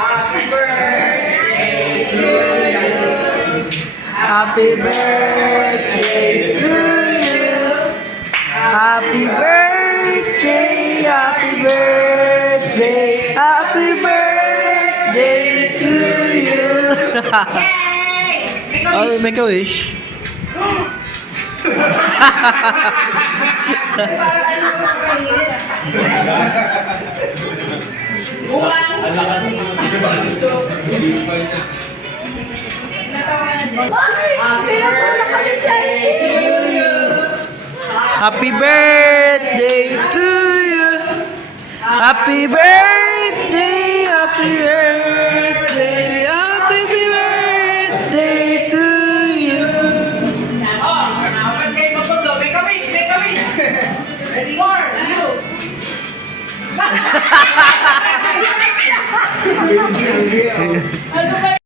Happy birthday to you. Happy birthday to you. Happy birthday, happy birthday, happy birthday to you. Oh, make a wish. Ang lakas mo. Happy birthday to you. Happy birthday, happy birthday, happy birthday to you. Oh, naman kayo mabundo. Make a wish, make a wish. Ready, more, you. Ano ba